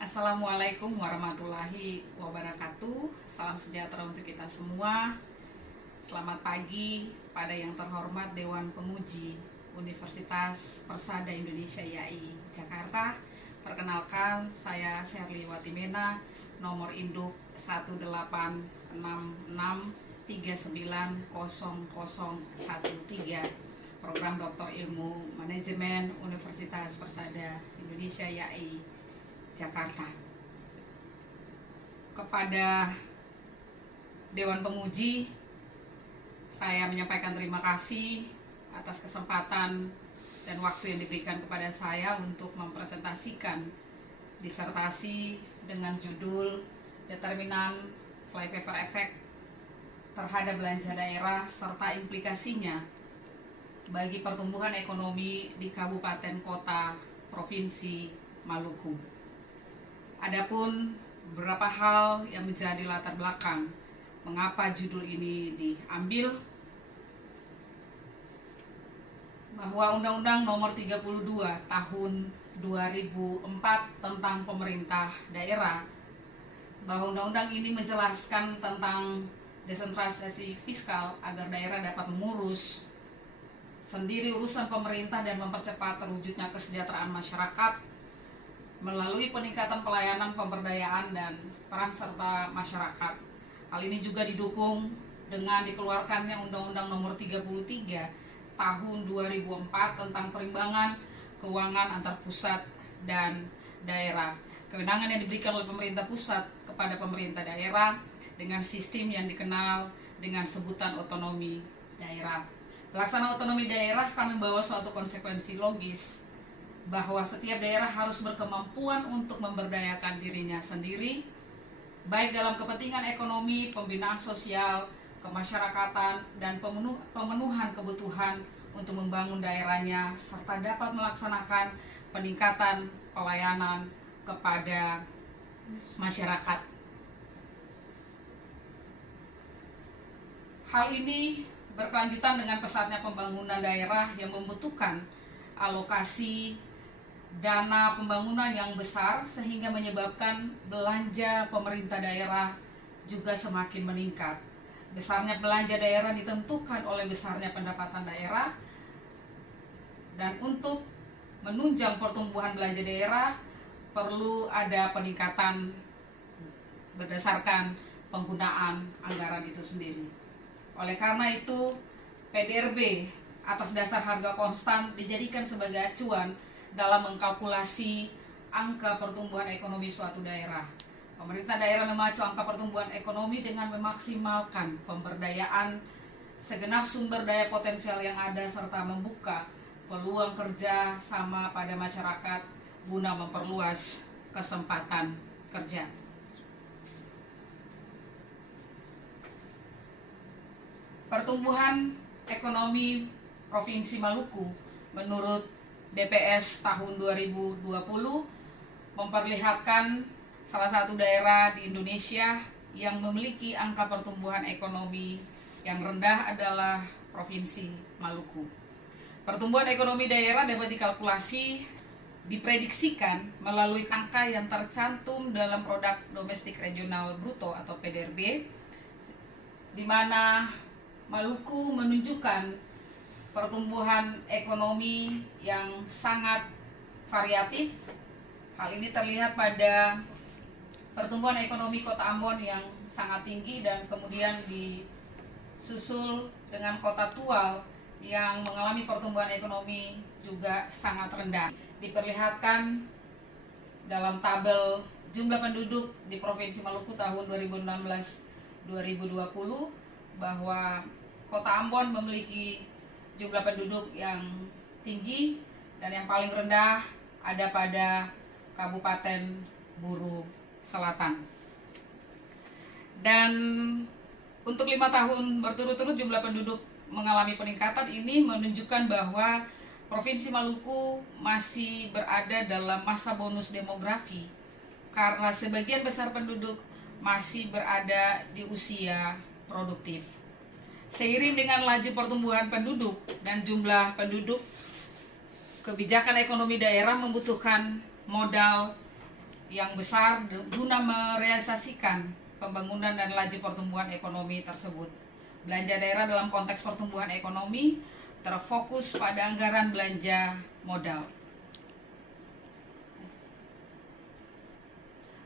Assalamualaikum warahmatullahi wabarakatuh. Salam sejahtera untuk kita semua. Selamat pagi pada yang terhormat Dewan Penguji Universitas Persada Indonesia YAI Jakarta. Perkenalkan, saya Sherly Watimena, nomor induk 18663900013, program Doktor Ilmu Manajemen Universitas Persada Indonesia YAI Jakarta. Kepada Dewan Penguji, saya menyampaikan terima kasih atas kesempatan dan waktu yang diberikan kepada saya untuk mempresentasikan disertasi dengan judul Determinan Flypaper Effect terhadap belanja daerah serta implikasinya bagi pertumbuhan ekonomi di kabupaten kota provinsi Maluku. Adapun beberapa hal yang menjadi latar belakang mengapa judul ini diambil, bahwa Undang-Undang Nomor 32 Tahun 2004 tentang pemerintah daerah, bahwa undang-undang ini menjelaskan tentang desentralisasi fiskal agar daerah dapat mengurus sendiri urusan pemerintah dan mempercepat terwujudnya kesejahteraan masyarakat melalui peningkatan pelayanan, pemberdayaan, dan peran serta masyarakat. Hal ini juga didukung dengan dikeluarkannya Undang-Undang Nomor 33 Tahun 2004 tentang perimbangan keuangan antar pusat dan daerah. Kewenangan yang diberikan oleh pemerintah pusat kepada pemerintah daerah dengan sistem yang dikenal dengan sebutan otonomi daerah. Pelaksanaan otonomi daerah akan membawa suatu konsekuensi logis bahwa setiap daerah harus berkemampuan untuk memberdayakan dirinya sendiri, baik dalam kepentingan ekonomi, pembinaan sosial, kemasyarakatan, dan pemenuhan kebutuhan untuk membangun daerahnya, serta dapat melaksanakan peningkatan pelayanan kepada masyarakat. Hal ini berkelanjutan dengan pesatnya pembangunan daerah yang membutuhkan alokasi dana pembangunan yang besar, sehingga menyebabkan belanja pemerintah daerah juga semakin meningkat. Besarnya belanja daerah ditentukan oleh besarnya pendapatan daerah, dan untuk menunjang pertumbuhan belanja daerah perlu ada peningkatan berdasarkan penggunaan anggaran itu sendiri. Oleh karena itu, PDRB atas dasar harga konstan dijadikan sebagai acuan dalam mengkalkulasi angka pertumbuhan ekonomi suatu daerah. Pemerintah daerah memacu angka pertumbuhan ekonomi dengan memaksimalkan pemberdayaan segenap sumber daya potensial yang ada, serta membuka peluang kerja sama pada masyarakat guna memperluas kesempatan kerja. Pertumbuhan ekonomi Provinsi Maluku menurut BPS tahun 2020 memperlihatkan salah satu daerah di Indonesia yang memiliki angka pertumbuhan ekonomi yang rendah adalah Provinsi Maluku. Pertumbuhan ekonomi daerah dapat dikalkulasi, diprediksikan melalui angka yang tercantum dalam Produk Domestik Regional Bruto atau PDRB, di mana Maluku menunjukkan pertumbuhan ekonomi yang sangat variatif. Hal ini terlihat pada pertumbuhan ekonomi Kota Ambon yang sangat tinggi, dan kemudian disusul dengan Kota Tual yang mengalami pertumbuhan ekonomi juga sangat rendah. Diperlihatkan dalam tabel jumlah penduduk di Provinsi Maluku tahun 2016-2020 bahwa Kota Ambon memiliki jumlah penduduk yang tinggi, dan yang paling rendah ada pada Kabupaten Buru Selatan. Dan untuk 5 tahun berturut-turut jumlah penduduk mengalami peningkatan. Ini menunjukkan bahwa Provinsi Maluku masih berada dalam masa bonus demografi, karena sebagian besar penduduk masih berada di usia produktif. Seiring dengan laju pertumbuhan penduduk dan jumlah penduduk, kebijakan ekonomi daerah membutuhkan modal yang besar guna merealisasikan pembangunan dan laju pertumbuhan ekonomi tersebut. Belanja daerah dalam konteks pertumbuhan ekonomi terfokus pada anggaran belanja modal.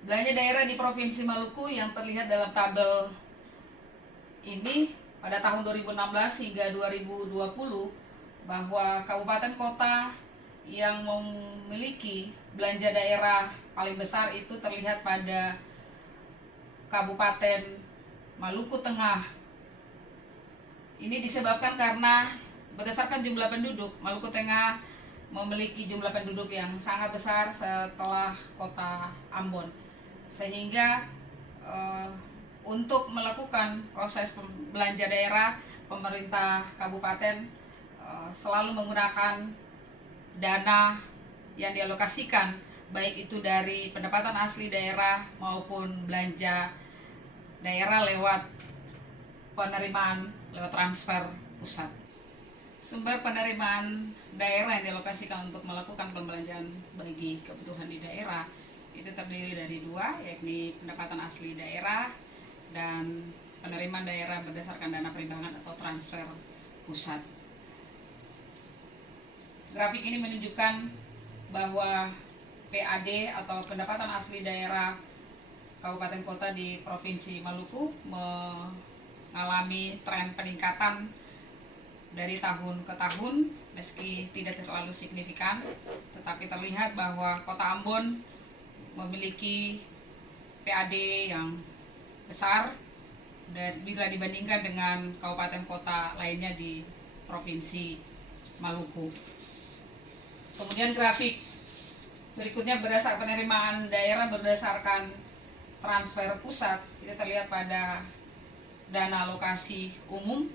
Belanja daerah di Provinsi Maluku yang terlihat dalam tabel ini pada tahun 2016 hingga 2020, bahwa kabupaten kota yang memiliki belanja daerah paling besar itu terlihat pada Kabupaten Maluku Tengah. Ini disebabkan karena berdasarkan jumlah penduduk, Maluku Tengah memiliki jumlah penduduk yang sangat besar setelah kota Ambon, sehingga untuk melakukan proses belanja daerah, pemerintah kabupaten selalu menggunakan dana yang dialokasikan, baik itu dari pendapatan asli daerah maupun belanja daerah lewat penerimaan lewat transfer pusat. Sumber penerimaan daerah yang dialokasikan untuk melakukan pembelanjaan bagi kebutuhan di daerah itu terdiri dari dua, yakni pendapatan asli daerah dan penerimaan daerah berdasarkan dana perimbangan atau transfer pusat. Grafik ini menunjukkan bahwa PAD atau pendapatan asli daerah kabupaten kota di Provinsi Maluku mengalami tren peningkatan dari tahun ke tahun, meski tidak terlalu signifikan, tetapi terlihat bahwa kota Ambon memiliki PAD yang besar dan bila dibandingkan dengan kabupaten kota lainnya di Provinsi Maluku. Kemudian grafik berikutnya berdasarkan penerimaan daerah berdasarkan transfer pusat, itu terlihat pada dana alokasi umum.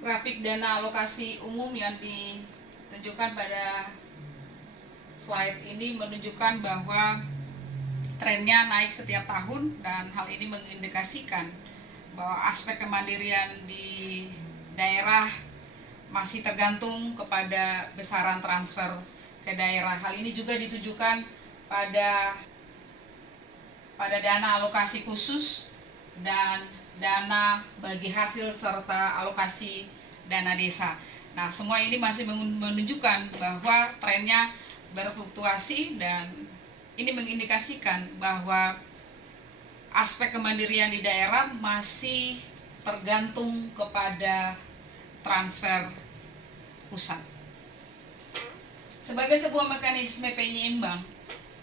Grafik dana alokasi umum yang ditunjukkan pada slide ini menunjukkan bahwa trennya naik setiap tahun, dan hal ini mengindikasikan bahwa aspek kemandirian di daerah masih tergantung kepada besaran transfer ke daerah. Hal ini juga ditujukan pada dana alokasi khusus dan dana bagi hasil serta alokasi dana desa. Nah, semua ini masih menunjukkan bahwa trennya berfluktuasi, dan ini mengindikasikan bahwa aspek kemandirian di daerah masih tergantung kepada transfer pusat. Sebagai sebuah mekanisme penyeimbang,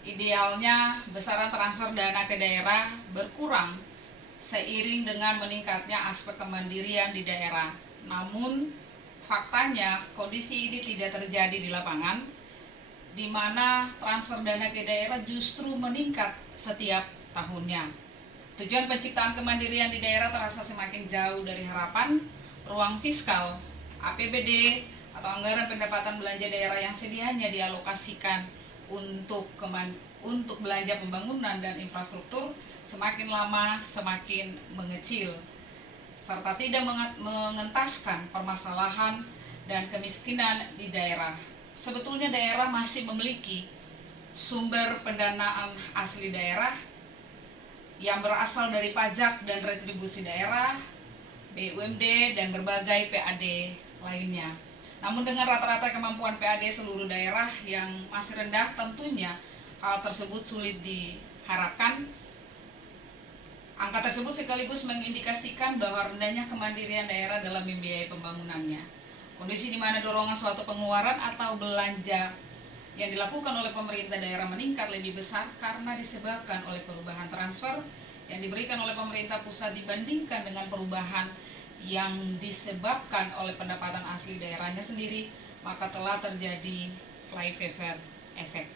idealnya besaran transfer dana ke daerah berkurang seiring dengan meningkatnya aspek kemandirian di daerah. Namun, faktanya kondisi ini tidak terjadi di lapangan, di mana transfer dana ke daerah justru meningkat setiap tahunnya. Tujuan penciptaan kemandirian di daerah terasa semakin jauh dari harapan. Ruang fiskal, APBD, atau anggaran pendapatan belanja daerah yang sedianya dialokasikan untuk belanja pembangunan dan infrastruktur semakin lama semakin mengecil, serta tidak mengentaskan permasalahan dan kemiskinan di daerah. Sebetulnya daerah masih memiliki sumber pendanaan asli daerah yang berasal dari pajak dan retribusi daerah, BUMD, dan berbagai PAD lainnya. Namun dengan rata-rata kemampuan PAD seluruh daerah yang masih rendah, tentunya hal tersebut sulit diharapkan. Angka tersebut sekaligus mengindikasikan bahwa rendahnya kemandirian daerah dalam membiayai pembangunannya. Kondisi di mana dorongan suatu pengeluaran atau belanja yang dilakukan oleh pemerintah daerah meningkat lebih besar karena disebabkan oleh perubahan transfer yang diberikan oleh pemerintah pusat dibandingkan dengan perubahan yang disebabkan oleh pendapatan asli daerahnya sendiri, maka telah terjadi flyover effect.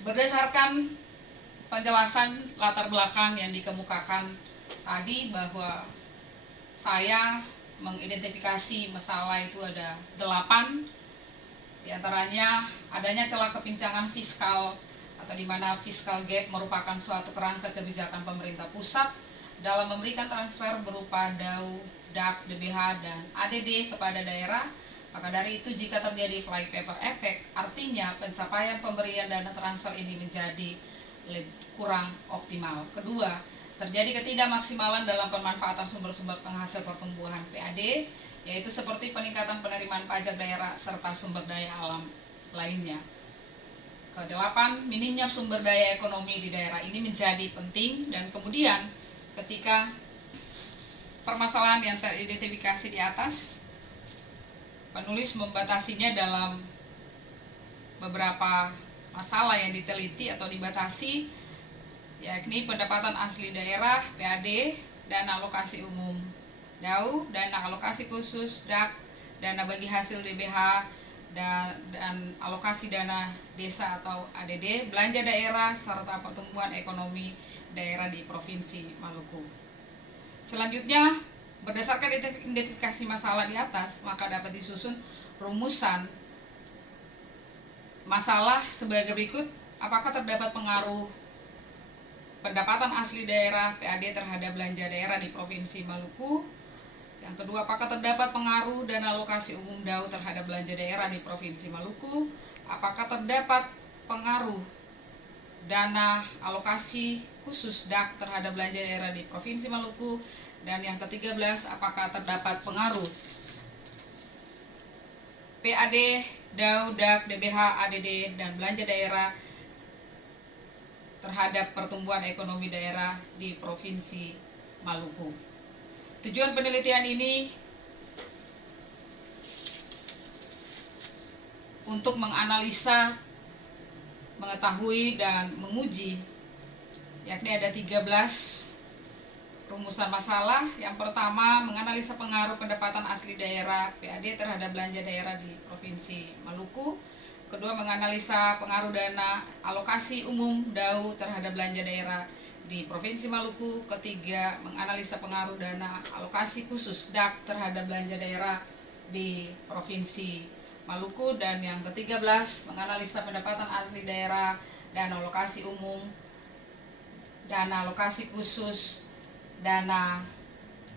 Berdasarkan penjelasan latar belakang yang dikemukakan tadi, bahwa saya mengidentifikasi masalah itu ada 8, diantaranya adanya celah kepincangan fiskal, atau di mana fiscal gap merupakan suatu kerangka kebijakan pemerintah pusat dalam memberikan transfer berupa DAU, DAK, DBH, dan ADD kepada daerah Maka dari itu jika terjadi flypaper effect, artinya pencapaian pemberian dana transfer ini menjadi kurang optimal. Kedua, terjadi ketidakmaksimalan dalam pemanfaatan sumber-sumber penghasil pertumbuhan PAD, yaitu seperti peningkatan penerimaan pajak daerah serta sumber daya alam lainnya. Kedelapan, minimnya sumber daya ekonomi di daerah ini menjadi penting, dan kemudian ketika permasalahan yang teridentifikasi di atas, penulis membatasinya dalam beberapa masalah yang diteliti atau dibatasi, yakni pendapatan asli daerah PAD, dana alokasi umum DAU, dana alokasi khusus DAK, dana bagi hasil DBH, dan alokasi dana desa atau ADD, belanja daerah, serta pertumbuhan ekonomi daerah di Provinsi Maluku. Selanjutnya, berdasarkan identifikasi masalah di atas, maka dapat disusun rumusan masalah sebagai berikut. Apakah terdapat pengaruh pendapatan asli daerah PAD terhadap belanja daerah di Provinsi Maluku? Yang kedua, apakah terdapat pengaruh dana alokasi umum DAU terhadap belanja daerah di Provinsi Maluku? Apakah terdapat pengaruh dana alokasi khusus DAK terhadap belanja daerah di Provinsi Maluku? Dan yang ke-13, apakah terdapat pengaruh PAD, DAU, DAK, DBH, ADD, dan belanja daerah terhadap pertumbuhan ekonomi daerah di Provinsi Maluku? Tujuan penelitian ini untuk menganalisa, mengetahui, dan menguji, yakni ada 13 rumusan masalah. Yang pertama, menganalisa pengaruh pendapatan asli daerah PAD terhadap belanja daerah di Provinsi Maluku. Kedua, menganalisa pengaruh dana alokasi umum DAU terhadap belanja daerah di Provinsi Maluku. Ketiga, menganalisa pengaruh dana alokasi khusus DAK terhadap belanja daerah di Provinsi Maluku. Dan yang ke-13, menganalisa pendapatan asli daerah, dana alokasi umum, dana alokasi khusus, dana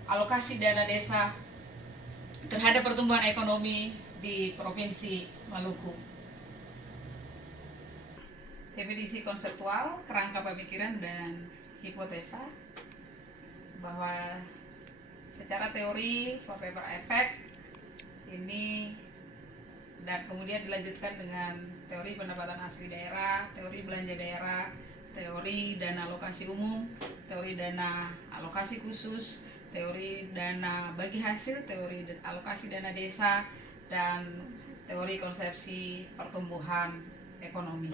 alokasi dana desa terhadap pertumbuhan ekonomi di Provinsi Maluku. Definisi konseptual, kerangka pemikiran, dan hipotesa. Bahwa secara teori flypaper effect ini, dan kemudian dilanjutkan dengan teori pendapatan asli daerah, teori belanja daerah, teori dana alokasi umum, teori dana alokasi khusus, teori dana bagi hasil, teori alokasi dana desa, dan teori konsepsi pertumbuhan ekonomi.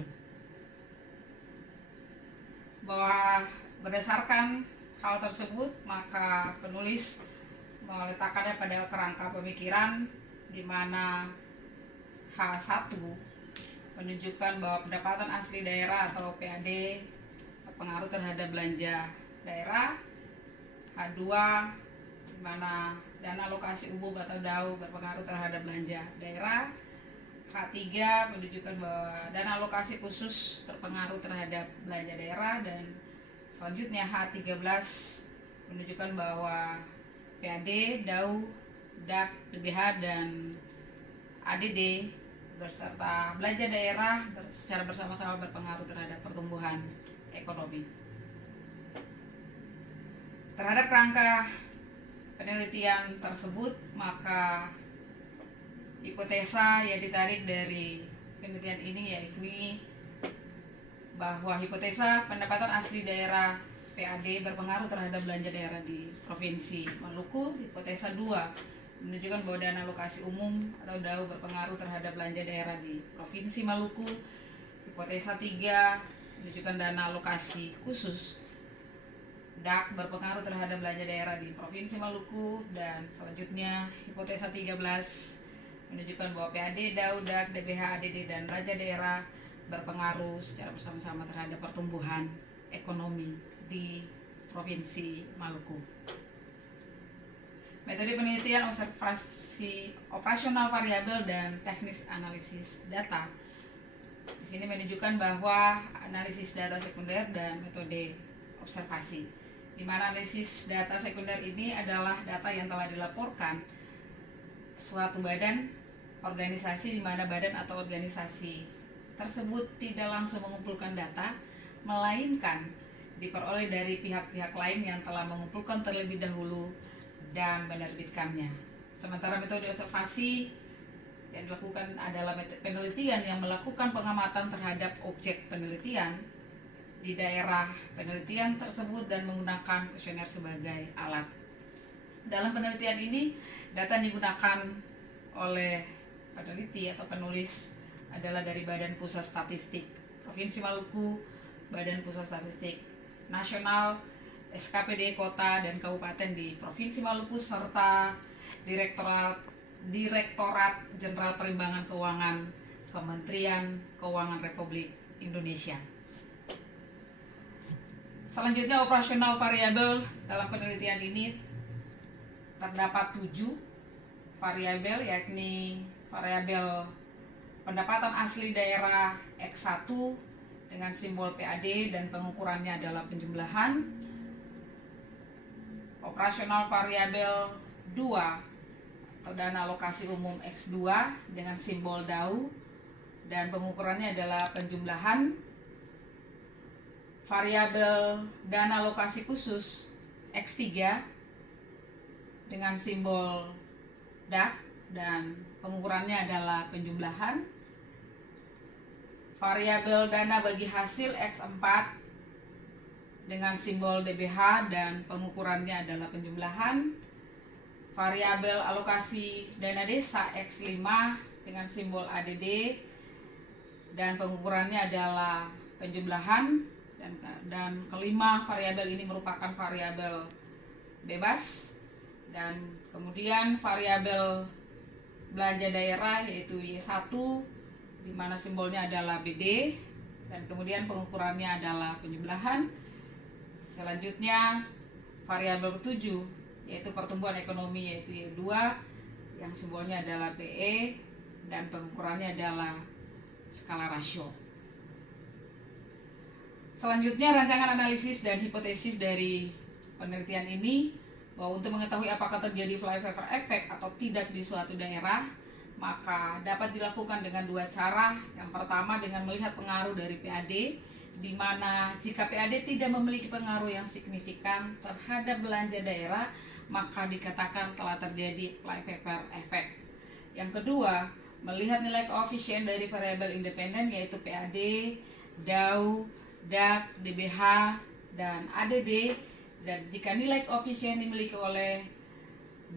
Bahwa berdasarkan hal tersebut, maka penulis meletakkannya pada kerangka pemikiran, di mana H1 menunjukkan bahwa pendapatan asli daerah atau PAD berpengaruh terhadap belanja daerah. H2, di mana dana alokasi umum atau DAU berpengaruh terhadap belanja daerah. H3 menunjukkan bahwa dana alokasi khusus berpengaruh terhadap belanja daerah. Dan selanjutnya H13 menunjukkan bahwa PAD, DAU, DAK, DBH, dan ADD beserta belanja daerah secara bersama-sama berpengaruh terhadap pertumbuhan ekonomi. Terhadap kerangka penelitian tersebut, maka hipotesa yang ditarik dari penelitian ini yakni bahwa hipotesa pendapatan asli daerah PAD berpengaruh terhadap belanja daerah di Provinsi Maluku. Hipotesa 2 menunjukkan bahwa dana alokasi umum atau DAU berpengaruh terhadap belanja daerah di Provinsi Maluku. Hipotesa 3 menunjukkan dana alokasi khusus DAK berpengaruh terhadap belanja daerah di Provinsi Maluku. Dan selanjutnya hipotesa 13 menunjukkan bahwa PAD, DAU, DAK, DBH, ADD, dan belanja daerah berpengaruh secara bersama-sama terhadap pertumbuhan ekonomi di Provinsi Maluku. Metode penelitian observasi operasional variabel dan teknis analisis data. Di sini menunjukkan bahwa analisis data sekunder dan metode observasi, di mana analisis data sekunder ini adalah data yang telah dilaporkan suatu badan organisasi di mana badan atau organisasi tersebut tidak langsung mengumpulkan data, melainkan diperoleh dari pihak-pihak lain yang telah mengumpulkan terlebih dahulu dan menerbitkannya. Sementara metode observasi yang dilakukan adalah penelitian yang melakukan pengamatan terhadap objek penelitian di daerah penelitian tersebut dan menggunakan kuesioner sebagai alat. Dalam penelitian ini, data yang digunakan oleh peneliti atau penulis adalah dari Badan Pusat Statistik Provinsi Maluku, Badan Pusat Statistik Nasional, SKPD Kota dan Kabupaten di Provinsi Maluku, serta Direktorat Jenderal Perimbangan Keuangan Kementerian Keuangan Republik Indonesia. Selanjutnya, operasional variabel dalam penelitian ini terdapat 7 variabel, yakni variabel pendapatan asli daerah X1 dengan simbol PAD dan pengukurannya adalah penjumlahan. Operasional variabel 2 atau dana alokasi umum X2 dengan simbol DAU dan pengukurannya adalah penjumlahan. Variabel dana alokasi khusus X3 dengan simbol DAK dan pengukurannya adalah penjumlahan. Variabel dana bagi hasil X4 dengan simbol DBH dan pengukurannya adalah penjumlahan. Variabel alokasi dana desa X5 dengan simbol ADD dan pengukurannya adalah penjumlahan. Dan kelima, variabel ini merupakan variabel bebas. Dan kemudian variabel belanja daerah yaitu Y1 di mana simbolnya adalah BD dan kemudian pengukurannya adalah penjumlahan. Selanjutnya variabel ketujuh yaitu pertumbuhan ekonomi yaitu Y2 yang simbolnya adalah PE dan pengukurannya adalah skala rasio. Selanjutnya, rancangan analisis dan hipotesis dari penelitian ini bahwa untuk mengetahui apakah terjadi flyover effect atau tidak di suatu daerah, maka dapat dilakukan dengan 2 cara. Yang pertama dengan melihat pengaruh dari PAD, di mana jika PAD tidak memiliki pengaruh yang signifikan terhadap belanja daerah, maka dikatakan telah terjadi flyover effect. Yang kedua, melihat nilai koefisien dari variabel independen yaitu PAD, DAU, DAK, DBH, dan ADD, dan jika nilai koefisien dimiliki oleh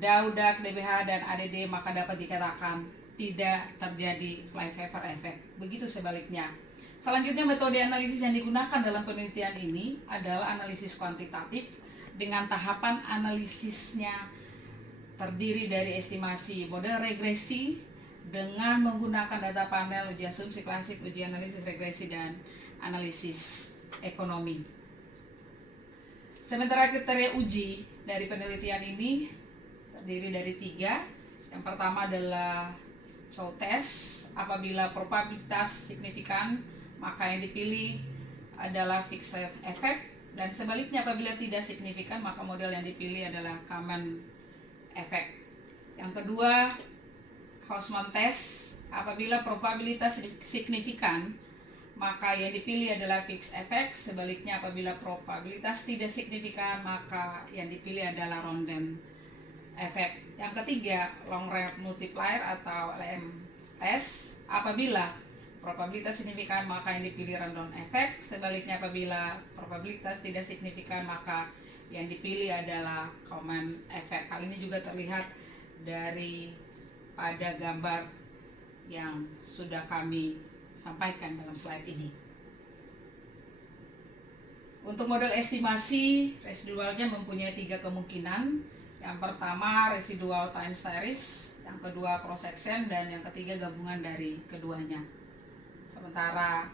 DAU, DAK, DBH, dan ADD maka dapat dikatakan tidak terjadi flyover effect. Begitu sebaliknya. Selanjutnya, metode analisis yang digunakan dalam penelitian ini adalah analisis kuantitatif dengan tahapan analisisnya terdiri dari estimasi model regresi dengan menggunakan data panel, uji asumsi klasik, uji analisis regresi, dan analisis ekonomi. Sementara kriteria uji dari penelitian ini terdiri dari 3. Yang pertama adalah show test. Apabila probabilitas signifikan, maka yang dipilih adalah fixed effect, dan sebaliknya apabila tidak signifikan, maka model yang dipilih adalah common effect. Yang kedua, Hausman test. Apabila probabilitas signifikan, maka yang dipilih adalah fixed effect. Sebaliknya apabila probabilitas tidak signifikan, maka yang dipilih adalah random effect. Yang ketiga, long range multiplier atau LM test. Apabila probabilitas signifikan, maka yang dipilih random effect. Sebaliknya apabila probabilitas tidak signifikan, maka yang dipilih adalah common effect. Hal ini juga terlihat dari pada gambar yang sudah kami sampaikan dalam slide ini. Untuk model estimasi residualnya mempunyai 3 kemungkinan. Yang pertama residual time series, yang kedua cross section, dan yang ketiga gabungan dari keduanya. Sementara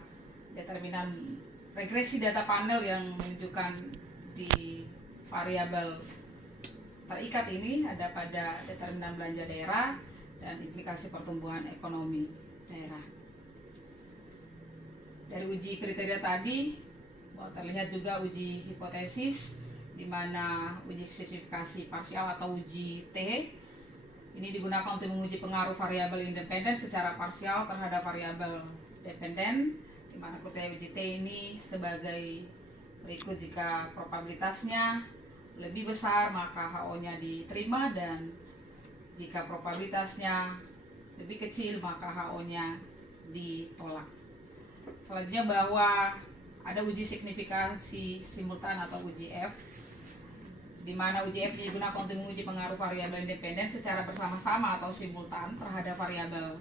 determinan regresi data panel yang menunjukkan di variabel terikat ini ada pada determinan belanja daerah dan implikasi pertumbuhan ekonomi daerah. Dari uji kriteria tadi terlihat juga uji hipotesis, di mana uji sertifikasi parsial atau uji T Ini digunakan untuk menguji pengaruh variabel independen secara parsial terhadap variabel dependen, di mana kriteria uji T ini sebagai berikut: jika probabilitasnya lebih besar maka HO-nya diterima, dan jika probabilitasnya lebih kecil maka HO-nya ditolak. Selanjutnya bahwa ada uji signifikansi simultan atau uji F, di mana uji F digunakan untuk menguji pengaruh variabel independen secara bersama-sama atau simultan terhadap variabel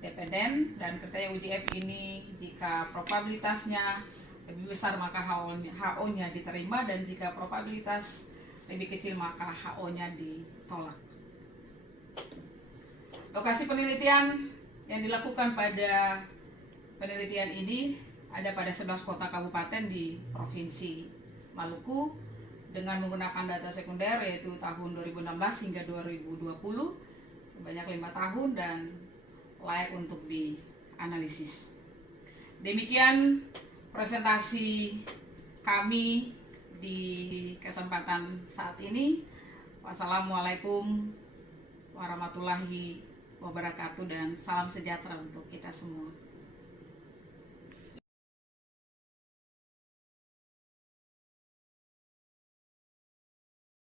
dependen, dan kriteria uji F ini jika probabilitasnya lebih besar maka HO-nya diterima, dan jika probabilitas lebih kecil maka HO-nya ditolak. Lokasi penelitian yang dilakukan pada penelitian ini ada pada 11 kota kabupaten di Provinsi Maluku dengan menggunakan data sekunder yaitu tahun 2016 hingga 2020 sebanyak 5 tahun dan layak untuk dianalisis. Demikian presentasi kami di kesempatan saat ini. Wassalamualaikum warahmatullahi wabarakatuh dan salam sejahtera untuk kita semua.